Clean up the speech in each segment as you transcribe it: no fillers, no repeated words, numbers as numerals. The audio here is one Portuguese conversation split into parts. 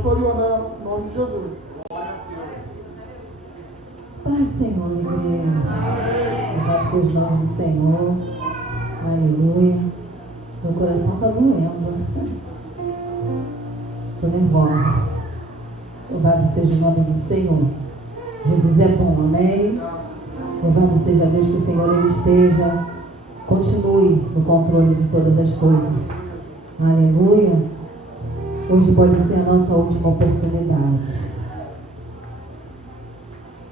Pastor Ionan, em nome de Jesus. Pai, Senhor, igreja. Louvado seja o nome do Senhor. Aleluia. Meu coração está doendo. Estou nervosa. Louvado seja o nome do Senhor. Jesus é bom, amém? Louvado seja Deus, que o Senhor Ele esteja, continue no controle de todas as coisas. Aleluia. Hoje pode ser a nossa última oportunidade.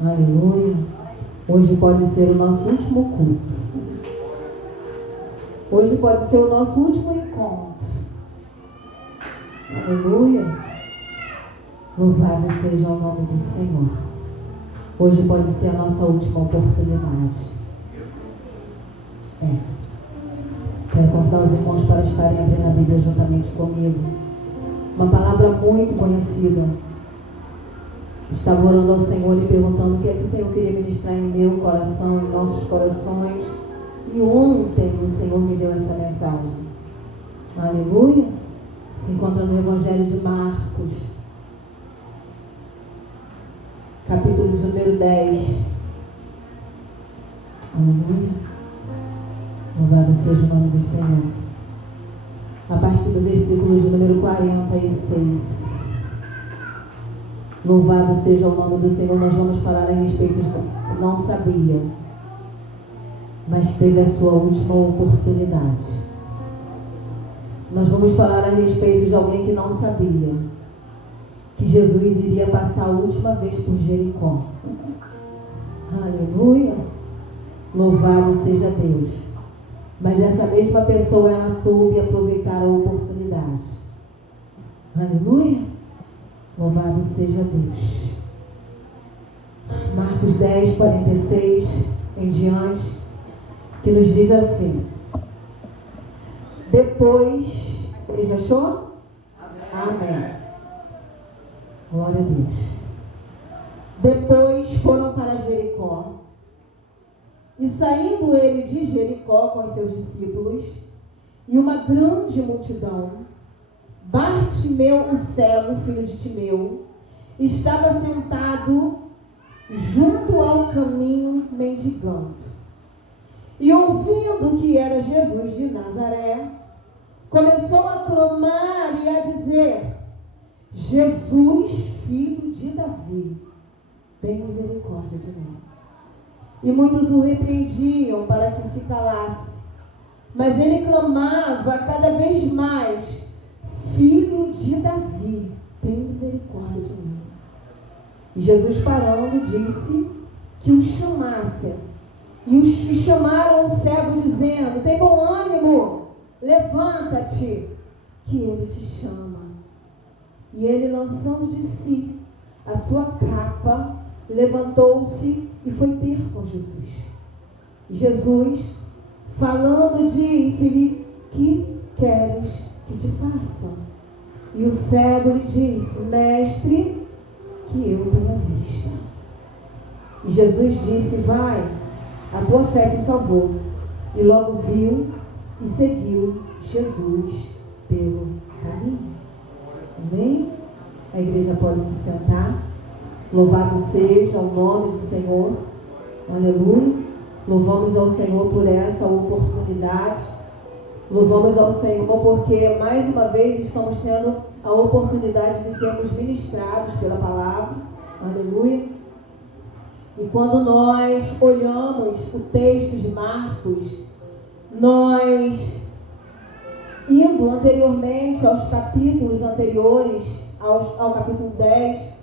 Aleluia. Hoje pode ser o nosso último culto. Hoje pode ser o nosso último encontro. Aleluia. Louvado seja o nome do Senhor. Hoje pode ser a nossa última oportunidade. Quero convidar os irmãos para estarem abrindo a Bíblia juntamente comigo. Uma palavra muito conhecida. Estava orando ao Senhor e perguntando o que é que o Senhor queria ministrar em meu coração, em nossos corações. E ontem o Senhor me deu essa mensagem. Aleluia. Se encontra no Evangelho de Marcos, capítulo de número 10. Aleluia. Louvado seja o nome do Senhor. A partir do versículo de número 46. Louvado seja o nome do Senhor. Nós vamos falar a respeito de não sabia, mas teve a sua última oportunidade. Nós vamos falar a respeito de alguém que não sabia que Jesus iria passar a última vez por Jericó. Aleluia. Louvado seja Deus. Mas essa mesma pessoa, ela soube aproveitar a oportunidade. Aleluia. Louvado seja Deus. Marcos 10, 46 em diante, que nos diz assim. Depois, ele já achou? Amém. Glória a Deus. Depois foram para Jericó. E saindo ele de Jericó com os seus discípulos e uma grande multidão, Bartimeu, o cego, filho de Timeu, estava sentado junto ao caminho mendigando. E ouvindo que era Jesus de Nazaré, começou a clamar e a dizer: Jesus, filho de Davi, tem misericórdia de mim. E muitos o repreendiam para que se calasse. Mas ele clamava cada vez mais: Filho de Davi, tem misericórdia de mim. E Jesus, parando, disse que o chamassem. E chamaram o cego, dizendo: tem bom ânimo, levanta-te, que ele te chama. E ele, lançando de si a sua capa, levantou-se e foi ter com Jesus. E Jesus, falando, disse-lhe: que queres que te façam? E o cego lhe disse: Mestre, que eu tenha vista. E Jesus disse: vai, a tua fé te salvou. E logo viu e seguiu Jesus pelo caminho. Amém? A igreja pode se sentar. Louvado seja o nome do Senhor. Aleluia. Louvamos ao Senhor por essa oportunidade. Louvamos ao Senhor porque mais uma vez estamos tendo a oportunidade de sermos ministrados pela palavra. Aleluia. E quando nós olhamos o texto de Marcos, nós, indo anteriormente aos capítulos anteriores, ao capítulo 10,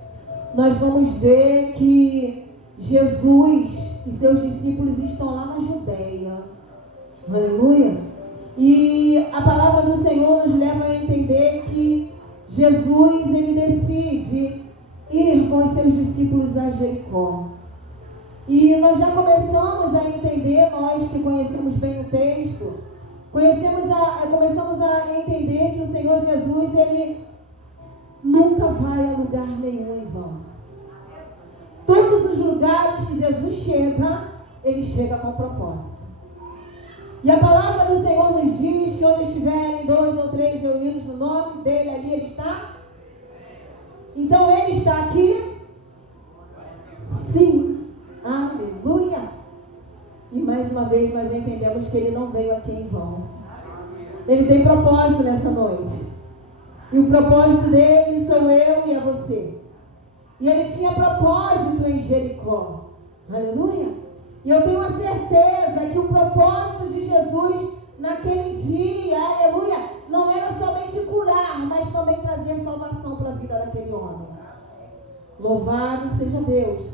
nós vamos ver que Jesus e seus discípulos estão lá na Judeia. Aleluia. E a palavra do Senhor nos leva a entender que Jesus, ele decide ir com os seus discípulos a Jericó. E nós já começamos a entender, nós que conhecemos bem o texto, começamos a entender que o Senhor Jesus, ele nunca vai a lugar nenhum em vão. Todos os lugares que Jesus chega, ele chega com propósito. E a palavra do Senhor nos diz que onde estiverem 2 ou 3 reunidos no nome dele, ali ele está. Então ele está aqui? Sim. Aleluia. E mais uma vez nós entendemos que ele não veio aqui em vão. Ele tem propósito nessa noite. E o propósito dele sou eu e é você. E ele tinha propósito em Jericó. Aleluia. E eu tenho a certeza que o propósito de Jesus naquele dia, aleluia, não era somente curar, mas também trazer salvação para a vida daquele homem. Louvado seja Deus.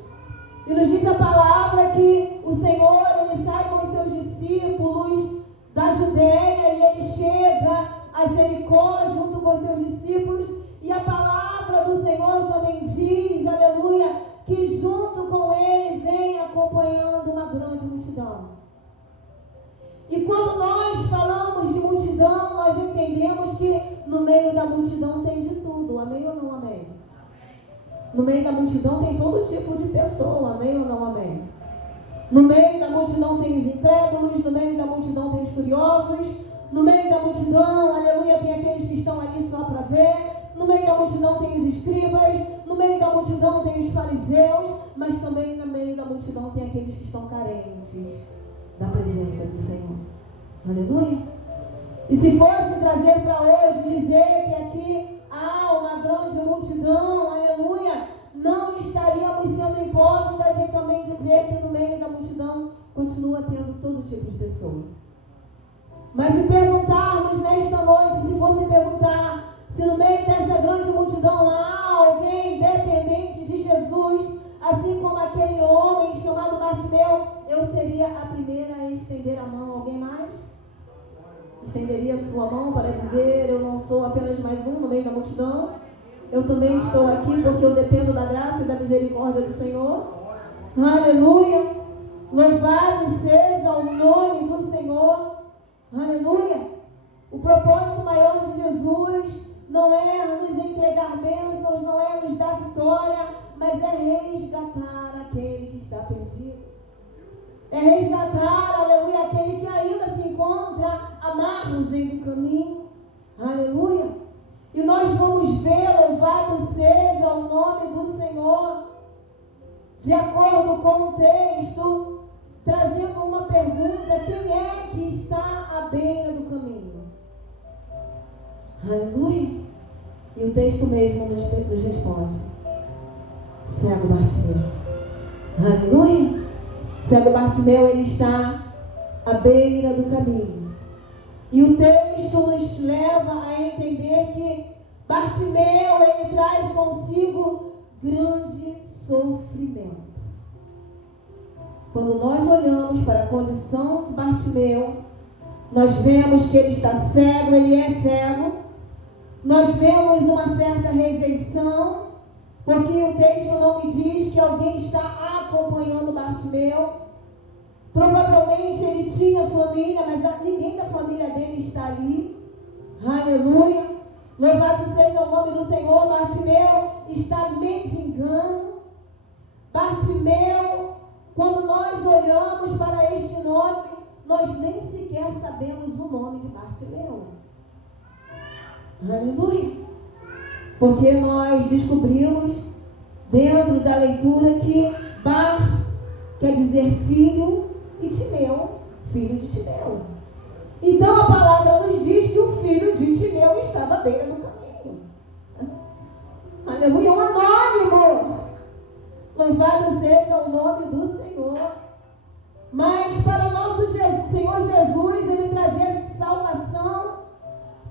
E nos diz a palavra que o Senhor, ele sai com os seus discípulos da Judeia e ele chega a Jericó junto com os seus discípulos. E a palavra do Senhor também diz, aleluia, que junto com ele vem acompanhando uma grande multidão. E quando nós falamos de multidão, nós entendemos que no meio da multidão tem de tudo. Amém ou não amém? No meio da multidão tem todo tipo de pessoa. Amém ou não amém? No meio da multidão tem os incrédulos, no meio da multidão tem os curiosos, no meio da multidão, aleluia, tem aqueles que estão ali só para ver. No meio da multidão tem os escribas, no meio da multidão tem os fariseus, mas também no meio da multidão tem aqueles que estão carentes da presença do Senhor. Aleluia. E se fosse trazer para hoje, dizer que aqui há uma grande multidão, aleluia, não estaríamos sendo hipócritas em também dizer que no meio da multidão continua tendo todo tipo de pessoa. Mas se perguntarmos nesta noite, se fosse perguntar se no meio dessa grande multidão há alguém dependente de Jesus, assim como aquele homem chamado Bartimeu, eu seria a primeira a estender a mão. Alguém mais? Estenderia a sua mão para dizer, eu não sou apenas mais um no meio da multidão. Eu também estou aqui porque eu dependo da graça e da misericórdia do Senhor. Aleluia. Louvado seja o nome do Senhor. Aleluia. O propósito maior de Jesus não é nos entregar bênçãos, não é nos dar vitória, mas é resgatar aquele que está perdido. É resgatar, aleluia, aquele que ainda se encontra à margem do caminho. Aleluia. E nós vamos ver, louvado seja o nome do Senhor, de acordo com o texto, trazendo uma pergunta: quem é que está à beira do caminho? Aleluia. E o texto mesmo nos responde: cego Bartimeu. Aleluia. Cego Bartimeu, ele está à beira do caminho. E o texto nos leva a entender que Bartimeu, ele traz consigo grande sofrimento. Quando nós olhamos para a condição de Bartimeu, nós vemos que ele está cego, ele é cego. Nós vemos uma certa rejeição, porque o texto não me diz que alguém está acompanhando Bartimeu. Provavelmente ele tinha família, mas ninguém da família dele está ali. Aleluia. Louvado seja o nome do Senhor. Bartimeu está mendigando. Bartimeu, quando nós olhamos para este nome, nós nem sequer sabemos o nome de Bartimeu. Aleluia. Porque nós descobrimos dentro da leitura que Bar quer dizer filho e Timeu, filho de Timeu. Então a palavra nos diz que o filho de Timeu estava à beira do caminho. Aleluia, um anônimo. Louvado seja o nome do Senhor. Mas para o nosso Senhor Jesus, ele trazer salvação,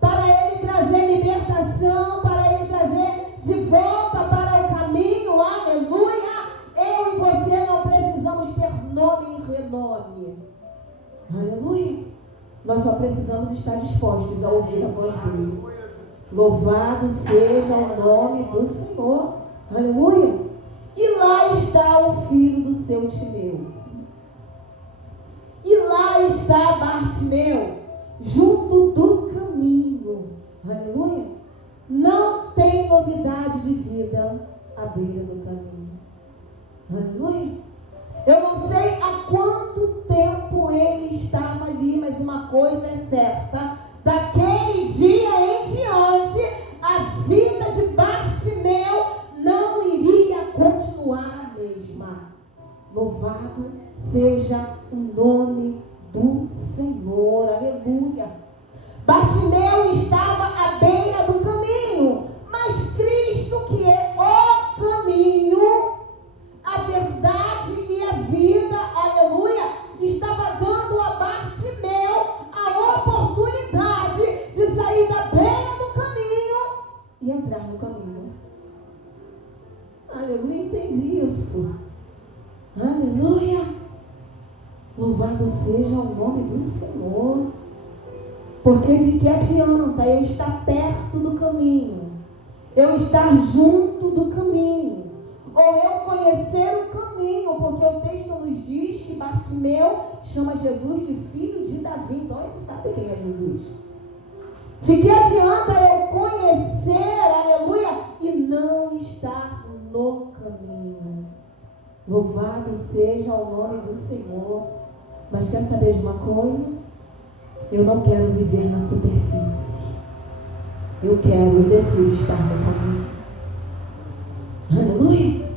para ele trazer libertação, para ele trazer de volta para o caminho, aleluia, eu e você não precisamos ter nome e renome, aleluia, nós só precisamos estar dispostos a ouvir a voz dele. Louvado seja o nome do Senhor, aleluia. E lá está o filho do seu Timeu, e lá está Bartimeu, junto do caminho, aleluia. Não tem novidade de vida à beira do caminho, aleluia. Eu não sei há quanto tempo ele estava ali, mas uma coisa é certa: daquele dia em diante, a vida de Bartimeu Louvado seja o nome do Senhor. Aleluia. Bartimeu estava à beira do caminho, mas Cristo, que é o caminho, a verdade e a vida, aleluia, estava dando a Bartimeu a oportunidade de sair da beira do caminho e entrar no caminho. Aleluia, entendi isso. Aleluia. Louvado seja o nome do Senhor. Porque de que adianta eu estar perto do caminho, eu estar junto do caminho, ou eu conhecer o caminho, porque o texto nos diz que Bartimeu chama Jesus de filho de Davi, então ele sabe quem é Jesus. De que adianta eu conhecer, aleluia, e não estar no caminho? Louvado seja o nome do Senhor. Mas quer saber de uma coisa? Eu não quero viver na superfície. Eu quero e decido estar no caminho. Aleluia!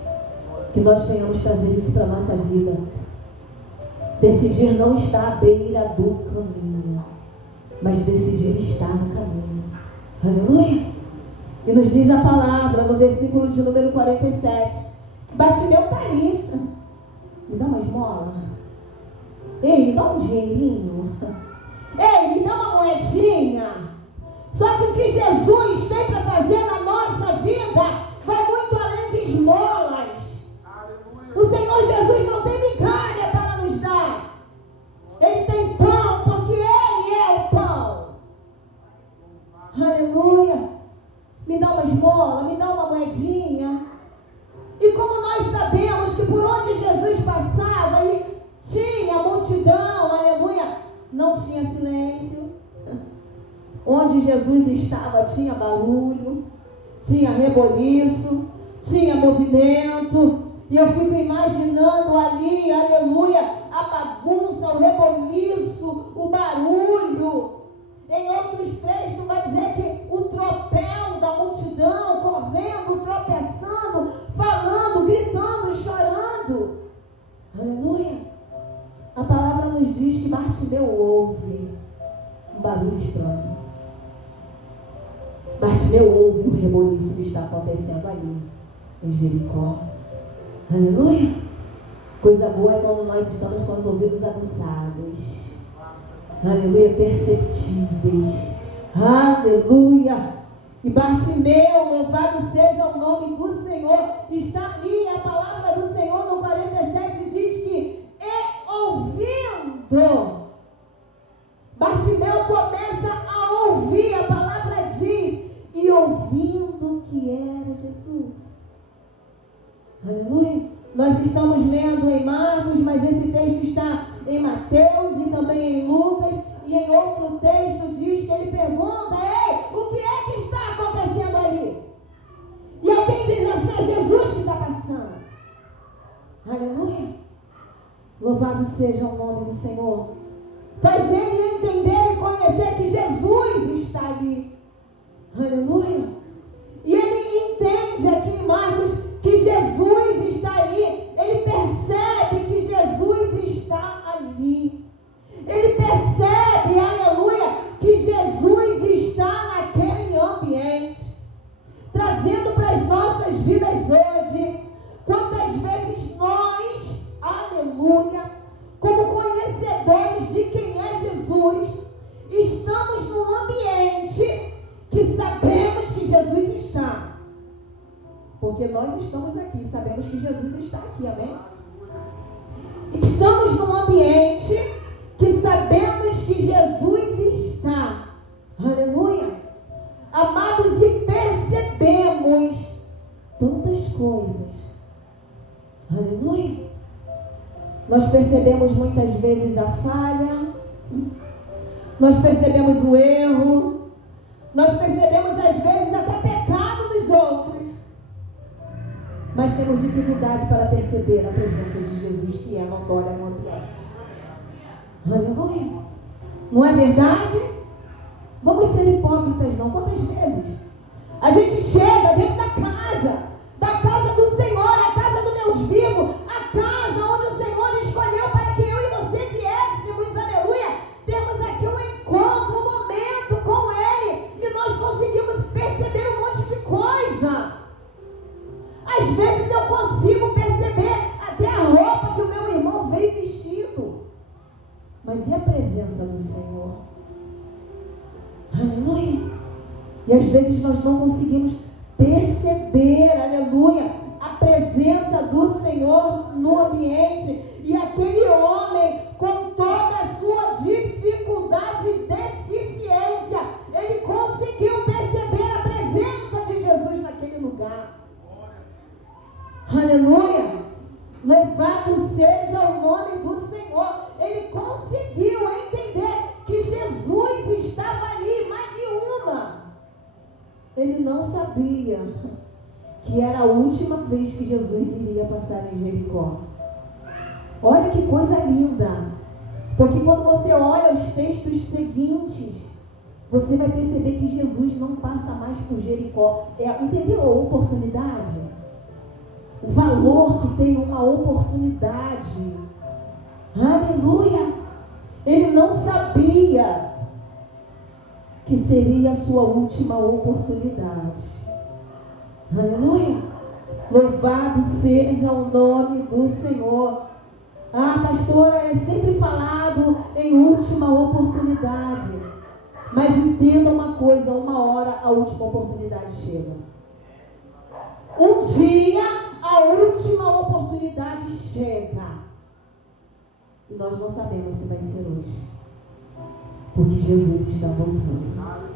Que nós venhamos trazer isso para a nossa vida. Decidir não estar à beira do caminho, mas decidir estar no caminho. Aleluia! E nos diz a palavra no versículo de número 47. Bartimeu está ali. Me dá uma esmola. Ei, me dá um dinheirinho. Ei, me dá uma moedinha. Só que o que Jesus tem para fazer na nossa vida vai muito além de esmolas. Aleluia. O Senhor Jesus não tem migalha para nos dar. Ele tem pão, porque Ele é o pão. Aleluia. Me dá uma esmola, me dá uma moedinha. E como nós sabemos que por onde Jesus passava e tinha multidão, aleluia, não tinha silêncio. Onde Jesus estava tinha barulho, tinha reboliço, tinha movimento. E eu fico imaginando ali, aleluia, a bagunça, o reboliço, o barulho. Em outros textos vai dizer que o tropel da multidão, correndo, tropeçando, falando, gritando, chorando. Aleluia. A palavra nos diz que Bartimeu ouve um barulho estranho. Bartimeu ouve o reboliço que está acontecendo ali em Jericó. Aleluia. Coisa boa é quando nós estamos com os ouvidos aguçados. Aleluia, perceptíveis. Aleluia. E Bartimeu, louvado seja o nome do Senhor, está ali. A palavra do Senhor no 47 diz que ouvindo, Bartimeu começa a ouvir, a palavra diz, e ouvindo que era Jesus. Aleluia. Nós estamos lendo em Marcos, mas esse texto está em Mateus e também em Lucas, e em outro texto diz que ele pergunta: ei, o que é que está acontecendo ali? E alguém diz assim: é Jesus que está passando. Aleluia. Louvado seja o nome do Senhor. Faz ele entender e conhecer que Jesus está ali. Aleluia. E ele entende aqui em Marcos que Jesus está ali. Ele percebe que Jesus está ali. Ele percebe, aleluia, que Jesus está naquele ambiente. Trazendo para as nossas vidas hoje. Quantas vezes nós, aleluia, como conhecedores de quem é Jesus, estamos num ambiente que sabemos que Jesus está. Porque nós estamos aqui, sabemos que Jesus está aqui, amém? Estamos num ambiente que sabemos que Jesus está. Aleluia. Amados, e percebemos tantas coisas. Aleluia. Nós percebemos muitas vezes a falha, nós percebemos o erro, nós percebemos às vezes até pecado dos outros, mas temos dificuldade para perceber a presença de Jesus, que é notória no ambiente. Aleluia. Não é verdade? Vamos ser hipócritas não. Quantas vezes a gente chega dentro da casa do Senhor, a casa do Deus vivo, a casa onde o às vezes eu consigo perceber até a roupa que o meu irmão veio vestido. Mas e a presença do Senhor? Aleluia. E às vezes nós não conseguimos perceber, aleluia, a presença do Senhor no ambiente. E aquele homem, com toda a sua dificuldade e deficiência, ele conseguiu perceber a presença de Jesus naquele lugar. Aleluia. Louvado seja o nome do Senhor. Ele conseguiu entender que Jesus estava ali, mas nenhuma. Ele não sabia que era a última vez que Jesus iria passar em Jericó. Olha que coisa linda. Porque quando você olha os textos seguintes, você vai perceber que Jesus não passa mais por Jericó. Entendeu a oportunidade? O valor que tem uma oportunidade. Aleluia. Ele não sabia que seria a sua última oportunidade. Aleluia. Louvado seja o nome do Senhor. Pastora, é sempre falado em última oportunidade. Mas entenda uma coisa, uma hora a última oportunidade chega. Um dia a última oportunidade chega. E nós não sabemos se vai ser hoje. Porque Jesus está voltando.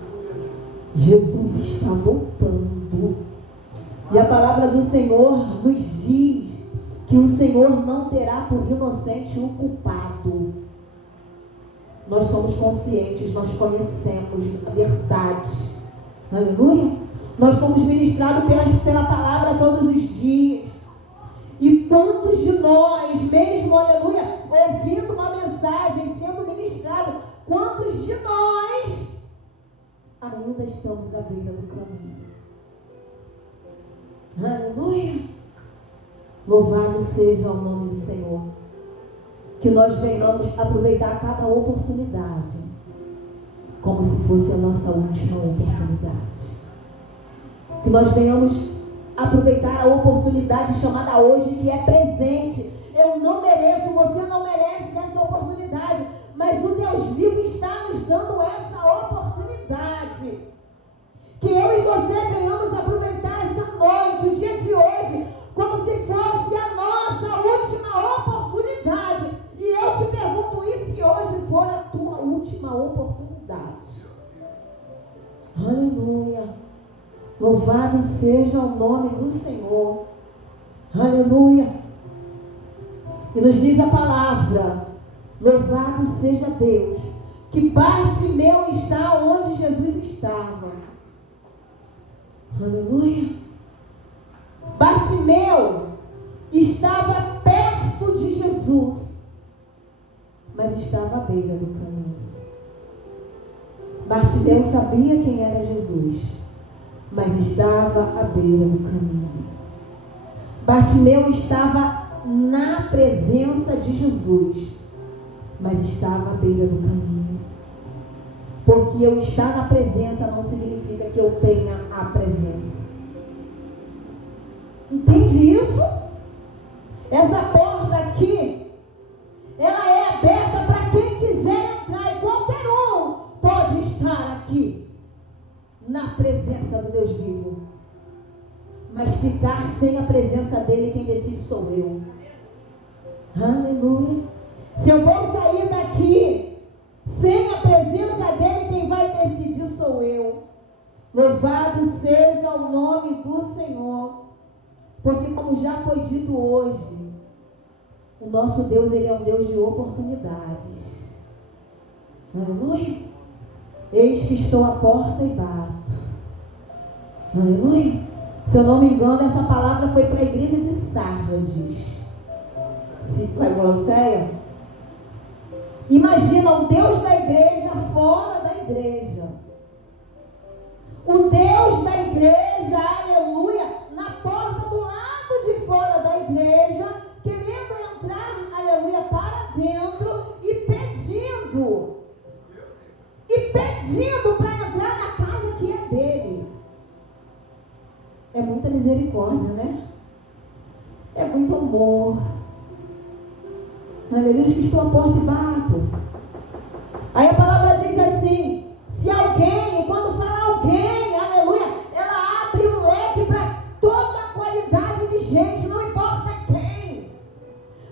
Jesus está voltando. E a palavra do Senhor nos diz que o Senhor não terá por inocente o culpado. Nós somos conscientes, nós conhecemos a verdade. Aleluia. Nós somos ministrados pela palavra todos os dias. E quantos de nós, mesmo, aleluia, ouvindo uma mensagem, sendo ministrado, quantos de nós ainda estamos à beira do caminho? Aleluia. Louvado seja o nome do Senhor. Que nós venhamos aproveitar cada oportunidade como se fosse a nossa última oportunidade. Que nós venhamos aproveitar a oportunidade chamada hoje, que é presente. Eu não mereço, você não merece essa oportunidade, mas o Deus vivo está nos dando essa oportunidade. Que eu e você venhamos aproveitar essa noite, o dia de hoje, como se fosse a nossa última oportunidade. E eu te pergunto, e se hoje for a tua última oportunidade? Aleluia. Louvado seja o nome do Senhor. Aleluia. E nos diz a palavra, louvado seja Deus, que Bartimeu está onde Jesus estava. Aleluia. Bartimeu estava perto de Jesus, mas estava à beira do caminho. Bartimeu sabia quem era Jesus, mas estava à beira do caminho. Bartimeu estava na presença de Jesus, mas estava à beira do caminho. Porque eu estar na presença não significa que eu tenha a presença. Entende isso? Essa porta aqui, ela é aberta para quem quiser entrar, e qualquer um pode estar aqui na presença do Deus vivo. Mas ficar sem a presença dele, quem decide sou eu. Aleluia. Se eu vou sair daqui sem a presença dele, quem vai decidir sou eu. Louvado seja o nome do Senhor. Porque como já foi dito hoje, o nosso Deus, ele é um Deus de oportunidades. Aleluia. Eis que estou à porta e bato. Aleluia. Se eu não me engano, essa palavra foi para a igreja de Sardes. Vai, Colosseia? Imagina o Deus da igreja fora da igreja. O Deus da igreja, aleluia, na porta do lado de fora da igreja, querendo entrar, aleluia, para dentro e pedindo para entrar na casa que é dele. É muita misericórdia, né? é muito amor. Aleluia, que estou à porta e bato. Aí a palavra diz assim, se alguém, quando fala alguém, aleluia, ela abre um leque para toda a qualidade de gente, não importa quem,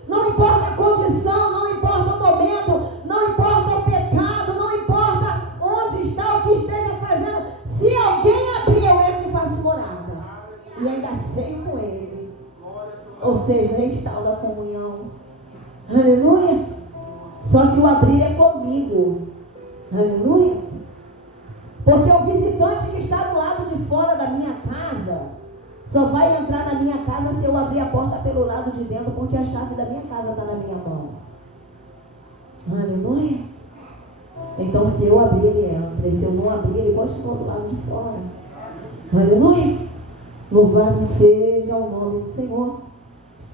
não importa a condição, não importa o momento, não importa o pecado, não importa onde está, o que esteja fazendo. Se alguém abrir, eu entro e faço morada. E ainda sei com ele. Ou seja, restaura a comunhão. Aleluia. Só que o abrir é comigo. Aleluia. Porque o visitante que está do lado de fora da minha casa só vai entrar na minha casa se eu abrir a porta pelo lado de dentro, porque a chave da minha casa está na minha mão. Aleluia. Então se eu abrir, ele entra. E se eu não abrir, ele continua do lado de fora. Aleluia. Louvado seja o nome do Senhor.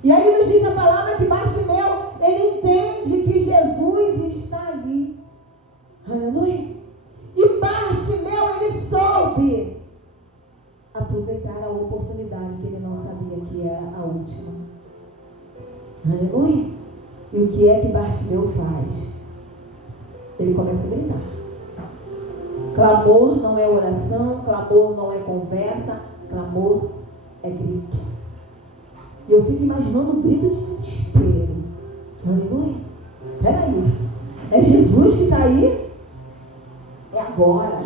E aí nos diz a palavra que Bartimeu, ele entende que Jesus está ali. Aleluia. E Bartimeu, ele soube aproveitar a oportunidade que ele não sabia que era a última. Aleluia. E o que é que Bartimeu faz? Ele começa a gritar. Clamor não é oração, clamor não é conversa, clamor é grito. E eu fico imaginando um grito de desespero. Aleluia. Peraí, é Jesus que está aí? É agora.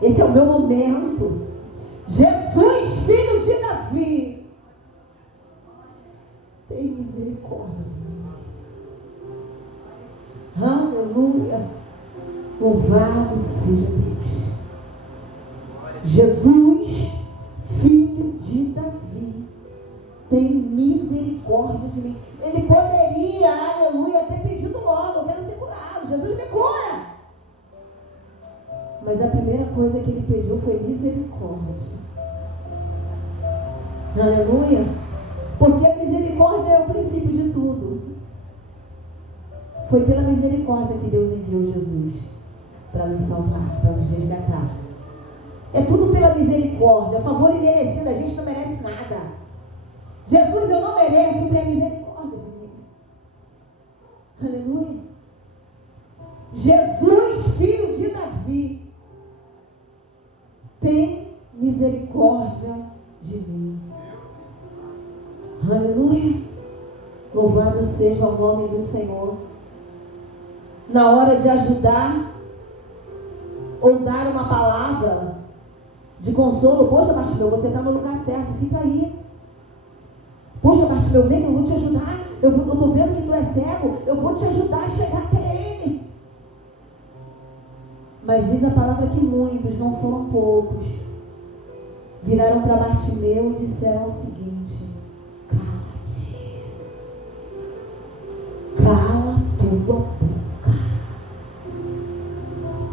Esse é o meu momento. Jesus, filho de Davi, tem misericórdia de mim. Aleluia. Louvado seja Deus. Jesus, filho de Davi, tem misericórdia de mim. Ele poderia, aleluia, ter pedido logo, eu quero ser curado. Jesus me cura. Mas a primeira coisa que ele pediu foi misericórdia. Aleluia. Porque a misericórdia é o princípio de tudo. Foi pela misericórdia que Deus enviou Jesus para nos salvar, para nos resgatar. É tudo pela misericórdia. A favor imerecido, a gente não merece nada. Jesus, eu não mereço, ter misericórdia de mim. Aleluia. Jesus, filho de Davi, tem misericórdia de mim. Aleluia. Louvado seja o nome do Senhor. Na hora de ajudar ou dar uma palavra de consolo, poxa, Bartimeu, você está no lugar certo, fica aí. Poxa, Bartimeu, vem, eu vou te ajudar. Eu estou vendo que tu é cego, eu vou te ajudar a chegar até ele. Mas diz a palavra que muitos, não foram poucos, viraram para Bartimeu e disseram o seguinte: cala-te, cala tua boca,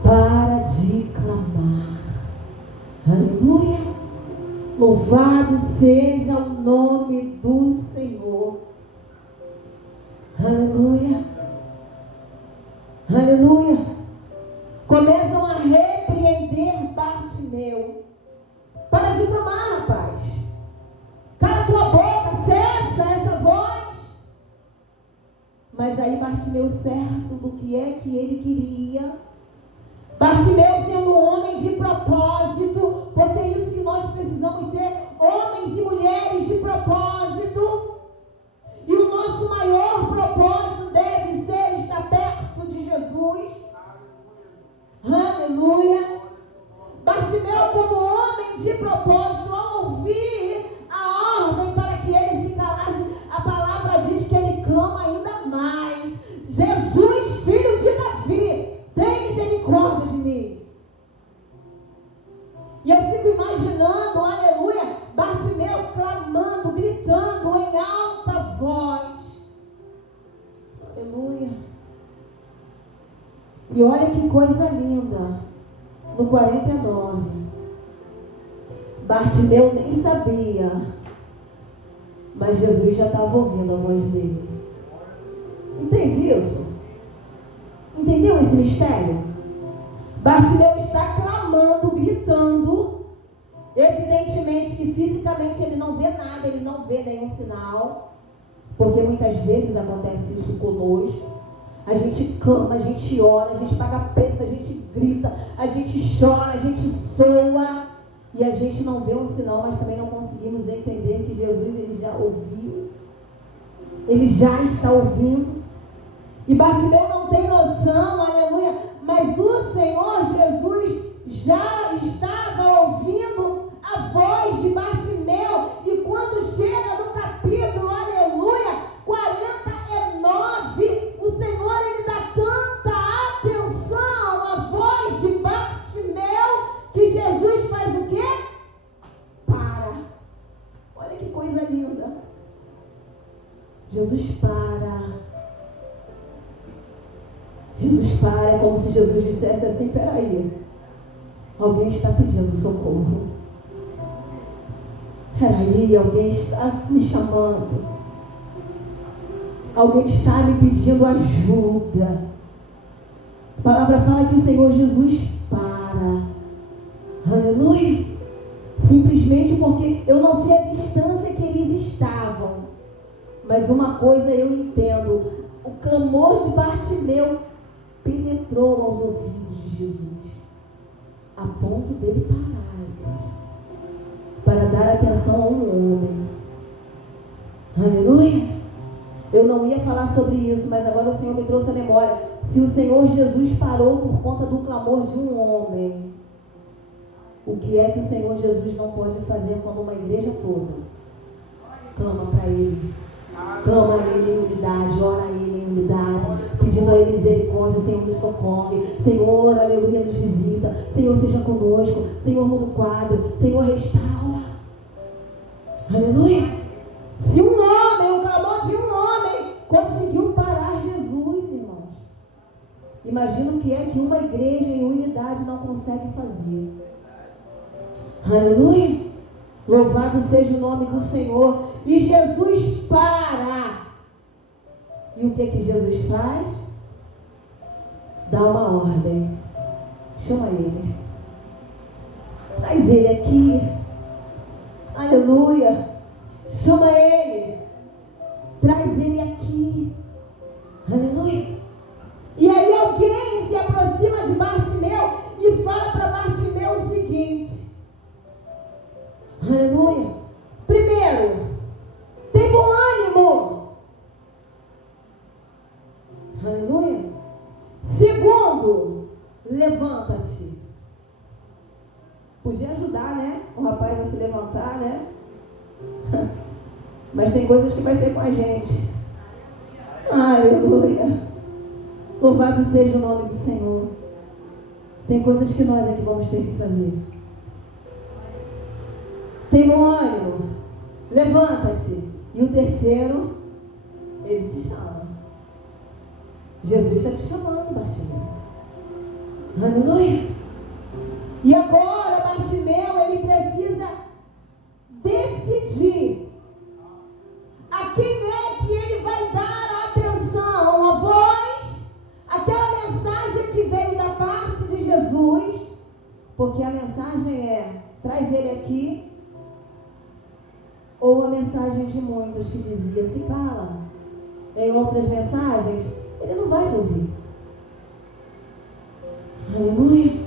para de clamar. Aleluia. Louvado seja o nome do Senhor. Aleluia. Aleluia. Começam a repreender Bartimeu. Para de clamar, rapaz. Cala tua boca, cessa essa voz. Mas aí Bartimeu, certo do que é que ele queria, Bartimeu sendo um homem de propósito, porque é isso que nós precisamos ser, homens e mulheres de propósito. E o nosso maior propósito deve ser estar perto de Jesus. Aleluia. Bartimeu, como homem de propósito, ao ouvir a ordem para que ele se calasse, a palavra diz que ele clama ainda mais: Jesus, filho de Davi, tem misericórdia de mim. E eu fico imaginando, aleluia, Bartimeu clamando, gritando em alta voz. Aleluia. E olha que coisa linda. No 49, Bartimeu nem sabia, mas Jesus já estava ouvindo a voz dele. Entende isso? Entendeu esse mistério? Bartimeu está clamando, gritando. Evidentemente que fisicamente ele não vê nada, ele não vê nenhum sinal. Porque muitas vezes acontece isso conosco. A gente clama, a gente ora, a gente paga preço, a gente grita, a gente chora, a gente soa. E a gente não vê um sinal, mas também não conseguimos entender que Jesus, ele já ouviu. Ele já está ouvindo. E Bartimeu não tem noção, aleluia. Mas o Senhor Jesus já estava ouvindo a voz de Bartimeu. E quando chega no capítulo, aleluia, 49, o Senhor, ele dá tanta atenção à voz de Bartimeu, que Jesus faz o quê? Para. Olha que coisa linda. Jesus para. Jesus para, é como se Jesus dissesse assim: peraí, alguém está pedindo socorro. Peraí, alguém está me chamando. Alguém está me pedindo ajuda. A palavra fala que o Senhor Jesus para. Aleluia. Simplesmente porque eu não sei a distância que eles estavam. Mas uma coisa eu entendo. O clamor de Bartimeu penetrou aos ouvidos de Jesus, a ponto dele parar, para dar atenção a um homem. Aleluia. Eu não ia falar sobre isso, mas agora o Senhor me trouxe a memória. Se o Senhor Jesus parou por conta do clamor de um homem, o que é que o Senhor Jesus não pode fazer quando uma igreja toda clama para Ele? Clama a Ele em unidade, ora a Ele em unidade, pedindo a Ele misericórdia. Senhor, nos socorre. Senhor, aleluia, nos visita. Senhor, seja conosco. Senhor, muda o quadro. Senhor, restaura. Aleluia. Se um homem, o clamor de um homem conseguiu parar Jesus, irmãos, imagina o que é que uma igreja em unidade não consegue fazer. Aleluia. Louvado seja o nome do Senhor. E Jesus para. E o que Jesus faz? Dá uma ordem. Chama ele. Traz ele aqui. Aleluia. Chama ele. Traz ele aqui. Aleluia. E aí alguém se aproxima de Bartimeu e fala para Bartimeu o seguinte. Aleluia. Primeiro, tem bom ânimo. Aleluia. Segundo, levanta-te. Podia ajudar, né? O rapaz a se levantar, né? Mas tem coisas que vai ser com a gente. Aleluia. Louvado seja o nome do Senhor. Tem coisas que nós é que vamos ter que fazer. Tem bom ânimo. Levanta-te. E o terceiro, ele te chama. Jesus está te chamando, Bartimeu. Aleluia. E agora, Bartimeu, ele precisa decidir a quem é que ele vai dar atenção, a voz, aquela mensagem que veio da parte de Jesus, porque a mensagem é: traz ele aqui. Ou a mensagem de muitos que dizia: se cala. Em outras mensagens, ele não vai te ouvir. Aleluia.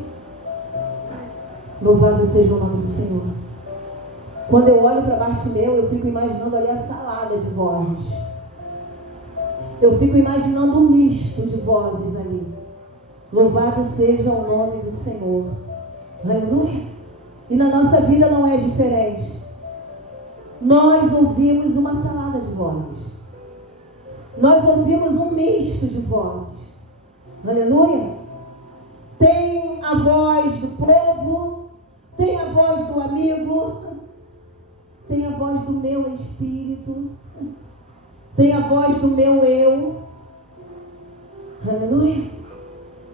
Louvado seja o nome do Senhor. Quando eu olho para Bartimeu, eu fico imaginando ali a salada de vozes. Eu fico imaginando um misto de vozes ali. Louvado seja o nome do Senhor. Aleluia. E na nossa vida não é diferente. Nós ouvimos uma salada de vozes. Nós ouvimos um misto de vozes. Aleluia. Tem a voz do povo, tem a voz do amigo, tem a voz do meu espírito, tem a voz do meu eu. Aleluia.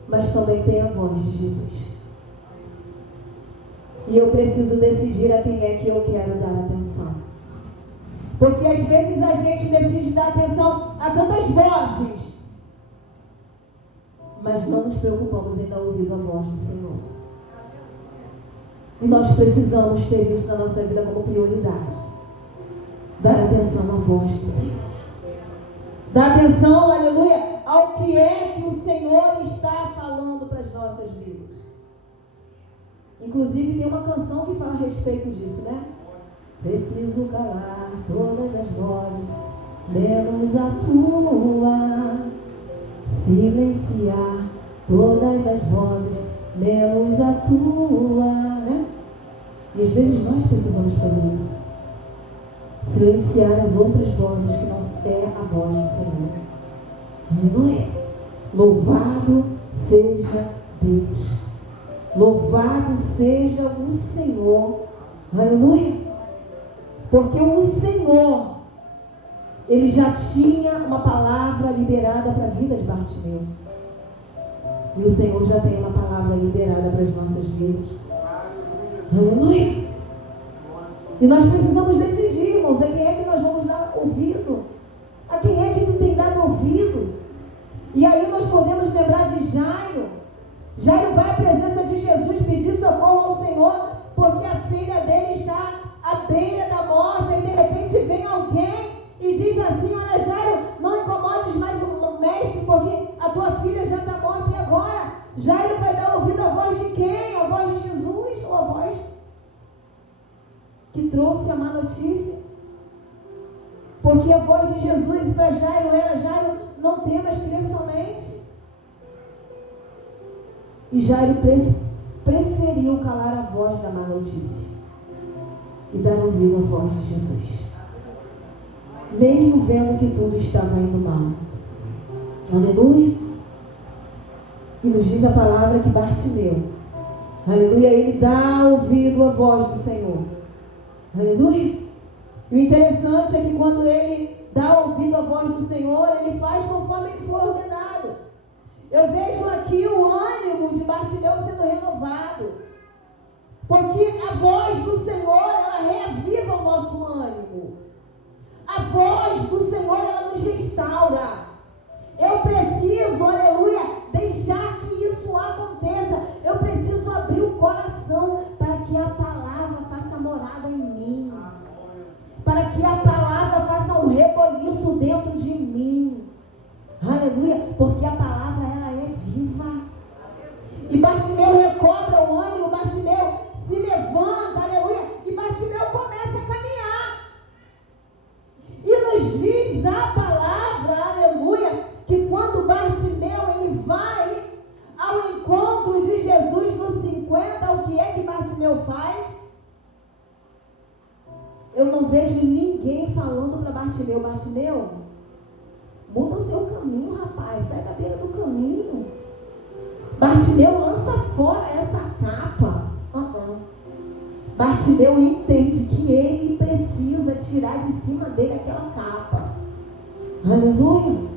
Mas também tem a voz de Jesus. E eu preciso decidir a quem é que eu quero dar atenção. Porque às vezes a gente decide dar atenção a tantas vozes, mas não nos preocupamos em dar ouvido à voz do Senhor. E nós precisamos ter isso na nossa vida como prioridade. Dar atenção à voz do Senhor. Dá atenção, aleluia, ao que é que o Senhor está falando para as nossas vidas. Inclusive tem uma canção que fala a respeito disso, né? Preciso calar todas as vozes, menos a tua. Silenciar todas as vozes, menos a tua, né? E às vezes nós precisamos fazer isso. Silenciar as outras vozes que não é a voz do Senhor. Aleluia. Louvado seja Deus. Louvado seja o Senhor. Aleluia. Porque o Senhor, Ele já tinha uma palavra liberada para a vida de Bartimeu. E o Senhor já tem uma palavra liberada para as nossas vidas. Aleluia. E nós precisamos decidir, irmãos, a quem é que nós vamos dar ouvido? A quem é que tu tem dado ouvido? E aí nós podemos lembrar de Jairo. Jairo vai à presença de Jesus pedir socorro ao Senhor, porque a filha dele está à beira da morte. E de repente vem alguém e diz assim: olha, Jairo, não incomodes mais o mestre, porque a tua filha já está morta. E agora? Jairo vai dar ouvido à voz de quem? A voz de Jesus ou a voz que trouxe a má notícia? Porque a voz de Jesus para Jairo era: Jairo, não temas, crê somente. E Jairo preferiu calar a voz da má notícia e dar ouvido à voz de Jesus, mesmo vendo que tudo estava indo mal. Aleluia. E nos diz a palavra que Bartimeu, aleluia, ele dá ouvido à voz do Senhor. Aleluia. E o interessante é que quando ele dá ouvido à voz do Senhor, ele faz conforme ele foi ordenado. Eu vejo aqui o ânimo de Bartimeu sendo renovado, porque a voz do Senhor, ela reaviva o nosso ânimo. A voz do Senhor, ela nos restaura. Eu preciso, aleluia, deixar que isso aconteça. Eu preciso abrir o coração para que a palavra faça morada em mim, para que a palavra faça um reboliço dentro de mim. Aleluia, porque a palavra, ela é viva. E Bartimeu recobra o ânimo, Bartimeu se levanta, aleluia, e Bartimeu começa a caminhar. E nos diz a palavra, aleluia, que quando Bartimeu, ele vai ao encontro de Jesus no 50, o que é que Bartimeu faz? Eu não vejo ninguém falando para Bartimeu: Bartimeu, muda o seu caminho, rapaz, sai da beira do caminho. Bartimeu lança fora essa capa. Bartimeu entende que ele precisa tirar de cima dele aquela capa. Aleluia.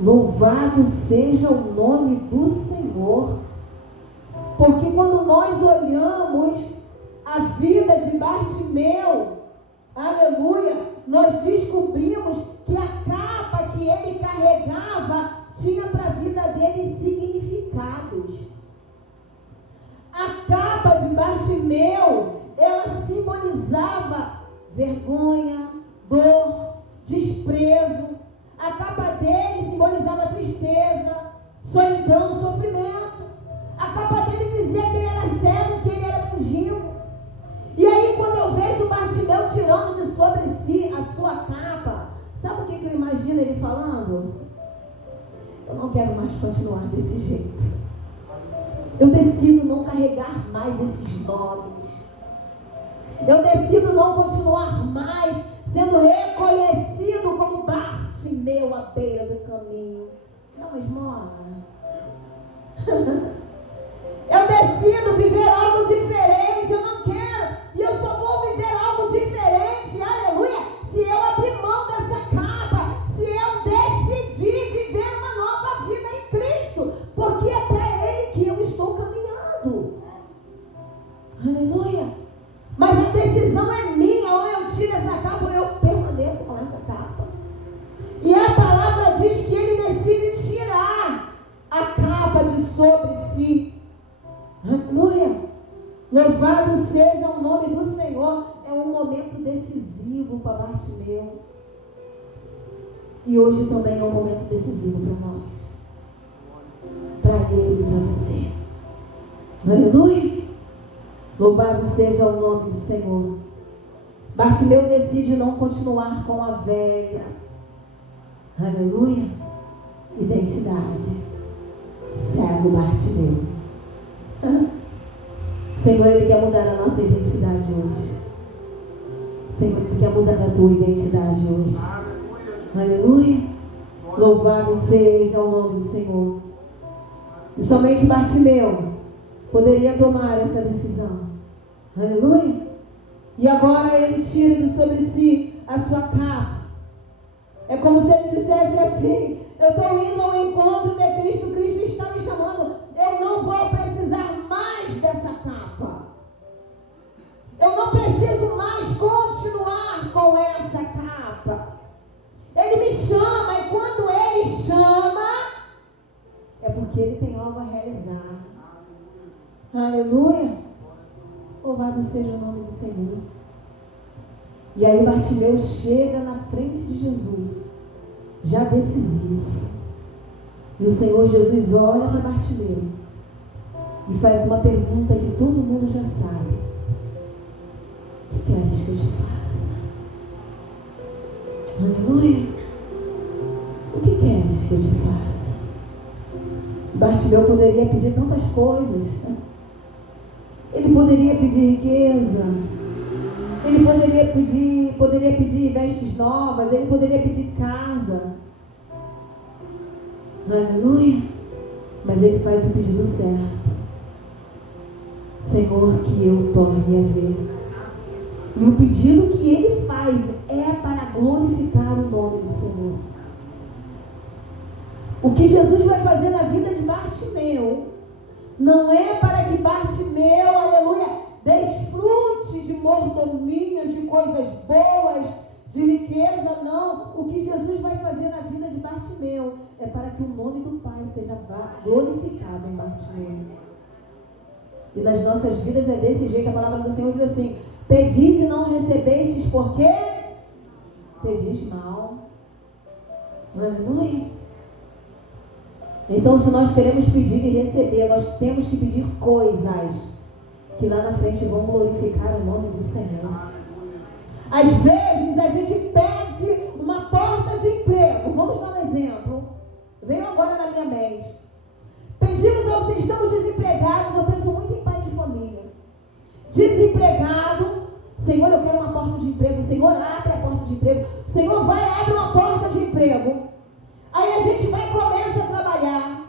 Louvado seja o nome do Senhor. Porque quando nós olhamos a vida de Bartimeu, aleluia, nós descobrimos que a capa que ele carregava tinha para a vida dele significados. A capa de Bartimeu, ela simbolizava vergonha, dor, desprezo. A capa dele simbolizava tristeza, solidão, sofrimento. A capa dele dizia que ele era cego, que ele era mendigo. E aí, quando eu vejo Bartimeu tirando de sobre si a sua capa, sabe o que eu imagino ele falando? Eu não quero mais continuar desse jeito. Eu decido não carregar mais esses nomes. Eu decido não continuar mais sendo reconhecido como Bartimeu à beira do caminho. Não, esmola. Eu decido viver algo diferente. Eu não quero. E eu só vou viver algo diferente, aleluia, se eu abrir mão dessa capa, se eu decidir viver uma nova vida em Cristo, porque é para Ele que eu estou caminhando. Aleluia. Mas a decisão é minha: ou eu tiro essa capa ou eu permaneço com essa capa. E a palavra diz que ele decide tirar a capa de sobre si. Aleluia. Louvado seja o nome do Senhor. É um momento decisivo para Bartimeu. E hoje também é um momento decisivo para nós. Para ele e para você. Aleluia. Louvado seja o nome do Senhor. Bartimeu decide não continuar com a velha. Aleluia. Identidade. Cego Bartimeu. Senhor, Ele quer mudar a nossa identidade hoje. Senhor, Ele quer mudar a tua identidade hoje. Aleluia. Louvado seja o nome do Senhor. E somente Bartimeu poderia tomar essa decisão. Aleluia. E agora ele tira de sobre si a sua capa. É como se ele dissesse assim: eu estou indo ao encontro de Cristo. Cristo está me chamando. Eu não vou precisar mais dessa capa. Eu não preciso mais continuar com essa capa. Ele me chama, e quando Ele chama, é porque Ele tem algo a realizar. Aleluia. Louvado seja o nome do Senhor. E aí Bartimeu chega na frente de Jesus, já decisivo. E o Senhor Jesus olha para Bartimeu e faz uma pergunta que todo mundo já sabe: o que queres que eu te faça? Aleluia. O que queres que eu te faça? Bartimeu poderia pedir tantas coisas. Ele poderia pedir riqueza. Ele poderia pedir vestes novas. Ele poderia pedir casa. Aleluia. Mas ele faz o pedido certo: Senhor, que eu torne a ver. E o pedido que ele faz é para glorificar o nome do Senhor. O que Jesus vai fazer na vida de Bartimeu não é para que Bartimeu, aleluia, desfrute de mordomia, de coisas boas, de riqueza, não. O que Jesus vai fazer na vida de Bartimeu é para que o nome do Pai seja glorificado em Bartimeu. E nas nossas vidas é desse jeito. A palavra do Senhor diz assim: pedis e não recebestes, porque pedis mal. Aleluia. Então, se nós queremos pedir e receber, nós temos que pedir coisas que lá na frente vão glorificar o nome do Senhor. Às vezes a gente pede uma porta de emprego. Vamos dar um exemplo. Veio agora na minha mente. Pedimos ao Senhor, estamos desempregados. Eu penso muito em pai de família. Desempregado. Senhor, eu quero uma porta de emprego. Senhor, abre a porta de emprego. Senhor, vai, abre uma porta de emprego. Aí a gente vai e começa a trabalhar.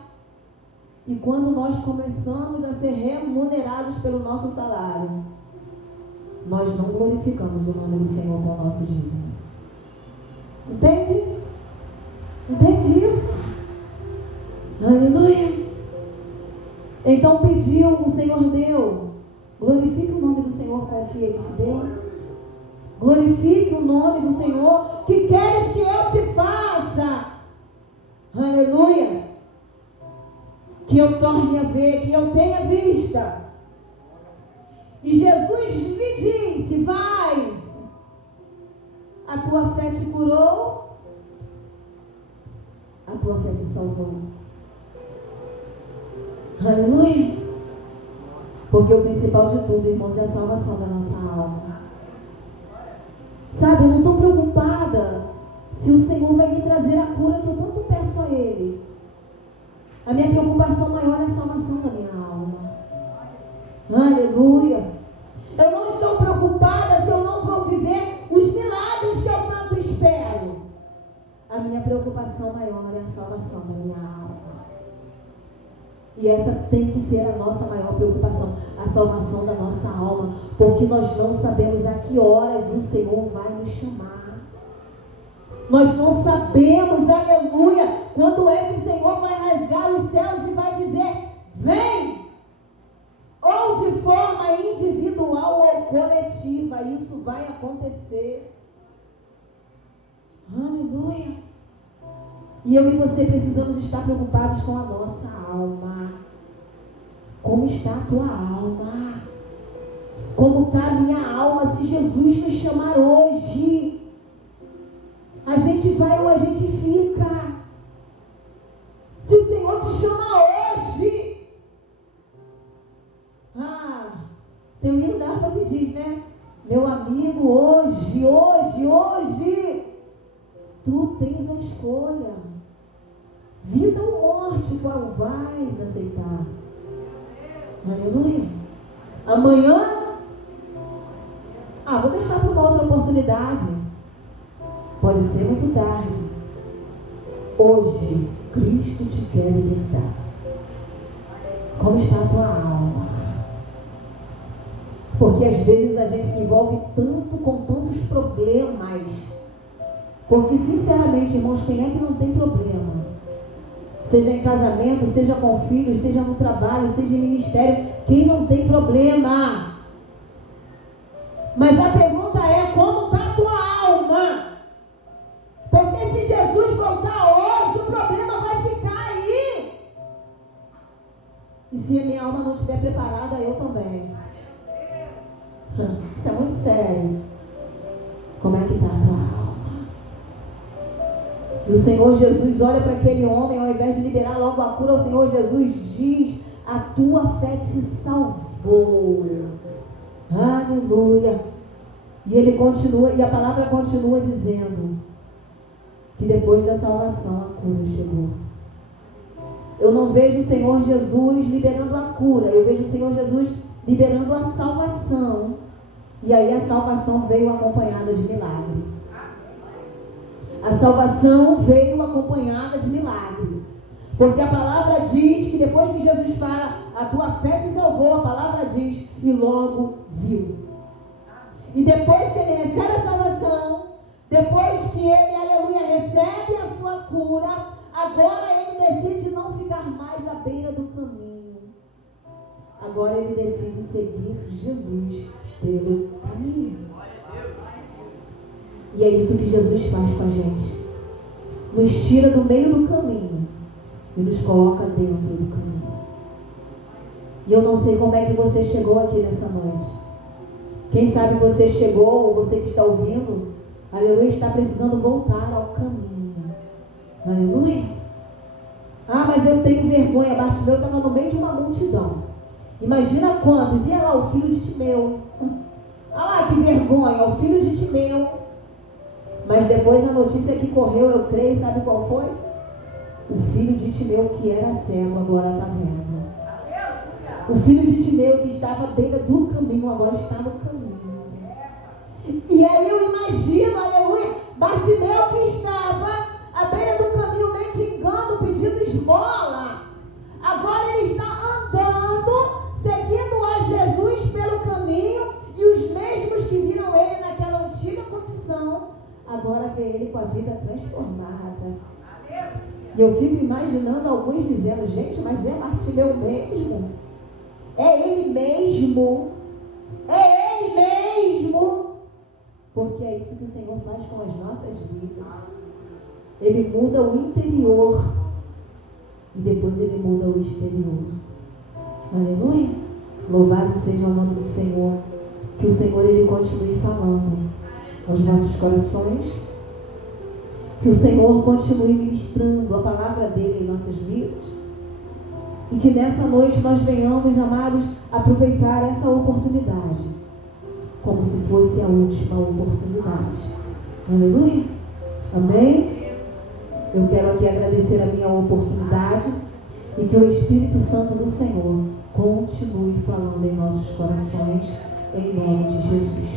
E quando nós começamos a ser remunerados pelo nosso salário, nós não glorificamos o nome do Senhor com o nosso dízimo. Entende? Entende isso? Aleluia. Então pediu, o Senhor deu. Glorifique o nome do Senhor com o que Ele te deu. Glorifique o nome do Senhor. Que queres que eu te faça? Aleluia. Que eu torne a ver, que eu tenha vista. E Jesus lhe disse: vai, a tua fé te curou, a tua fé te salvou. Aleluia. Porque o principal de tudo, irmãos, é a salvação da nossa alma. Sabe, eu não estou preocupada se o Senhor vai me trazer a cura que eu tanto peço a Ele. A minha preocupação maior é a salvação da minha alma. Aleluia. Eu não estou preocupada se eu não vou viver os milagres que eu tanto espero. A minha preocupação maior é a salvação da minha alma. E essa tem que ser a nossa maior preocupação, a salvação da nossa alma, porque nós não sabemos a que horas o Senhor vai nos chamar. Nós não sabemos, aleluia, quando é que o Senhor vai rasgar os céus e vai dizer: vem! Ou de forma individual ou coletiva, isso vai acontecer. Aleluia. E eu e você precisamos estar preocupados com a nossa alma. Como está a tua alma? Como está a minha alma se Jesus nos chamar hoje? A gente vai ou a gente fica. Se o Senhor te chama hoje, tem um hino da harpa que diz, né? Meu amigo, hoje, tu tens a escolha. Vida ou morte, qual vais aceitar? Aleluia. Amanhã, vou deixar para uma outra oportunidade. Pode ser muito tarde. Hoje, Cristo te quer libertar. Como está a tua alma? Porque às vezes a gente se envolve tanto com tantos problemas. Porque sinceramente, irmãos, quem é que não tem problema? Seja em casamento, seja com filhos, seja no trabalho, seja em ministério, quem não tem problema? Mas a pergunta é, como está a tua alma? Porque se Jesus voltar hoje, o problema vai ficar aí. E se a minha alma não estiver preparada, eu também. Isso é muito sério. Como é que está a tua alma? E o Senhor Jesus olha para aquele homem, ao invés de liberar logo a cura, o Senhor Jesus diz: a tua fé te salvou. Aleluia. E ele continua, e a palavra continua dizendo que depois da salvação a cura chegou. Eu não vejo o Senhor Jesus liberando a cura, eu vejo o Senhor Jesus liberando a salvação. E aí a salvação veio acompanhada de milagre. A salvação veio acompanhada de milagre. Porque a palavra diz que depois que Jesus fala, a tua fé te salvou, a palavra diz, e logo viu. E depois que ele recebe a salvação, depois que ele, aleluia, recebe a sua cura, agora ele decide não ficar mais à beira do caminho. Agora ele decide seguir Jesus pelo caminho. E é isso que Jesus faz com a gente. Nos tira do meio do caminho e nos coloca dentro do caminho. E eu não sei como é que você chegou aqui nessa noite. Quem sabe você chegou, ou você que está ouvindo, aleluia, está precisando voltar ao caminho. Aleluia. Mas eu tenho vergonha. Bartimeu estava no meio de uma multidão. Imagina quantos. E lá, o filho de Timeu. Olha lá que vergonha, o filho de Timeu. Mas depois a notícia que correu, eu creio, sabe qual foi? O filho de Timeu que era cego, agora está vendo. O filho de Timeu que estava à beira do caminho, agora está no caminho. E aí eu imagino, aleluia, Bartimeu que estava à beira do caminho, mendigando, pedindo esmola. Agora ele está andando, seguindo a Jesus pelo caminho, e os mesmos que viram ele naquela antiga condição, agora vê ele com a vida transformada. E eu fico imaginando alguns dizendo, gente, mas é Bartimeu mesmo? É ele mesmo? É ele mesmo? Porque é isso que o Senhor faz com as nossas vidas. Ele muda o interior e depois ele muda o exterior. Aleluia. Louvado seja o nome do Senhor. Que o Senhor ele continue falando aos nossos corações. Que o Senhor continue ministrando a palavra dele em nossas vidas. E que nessa noite nós venhamos, amados, aproveitar essa oportunidade como se fosse a última oportunidade. Aleluia. Amém? Eu quero aqui agradecer a minha oportunidade e que o Espírito Santo do Senhor continue falando em nossos corações, em nome de Jesus.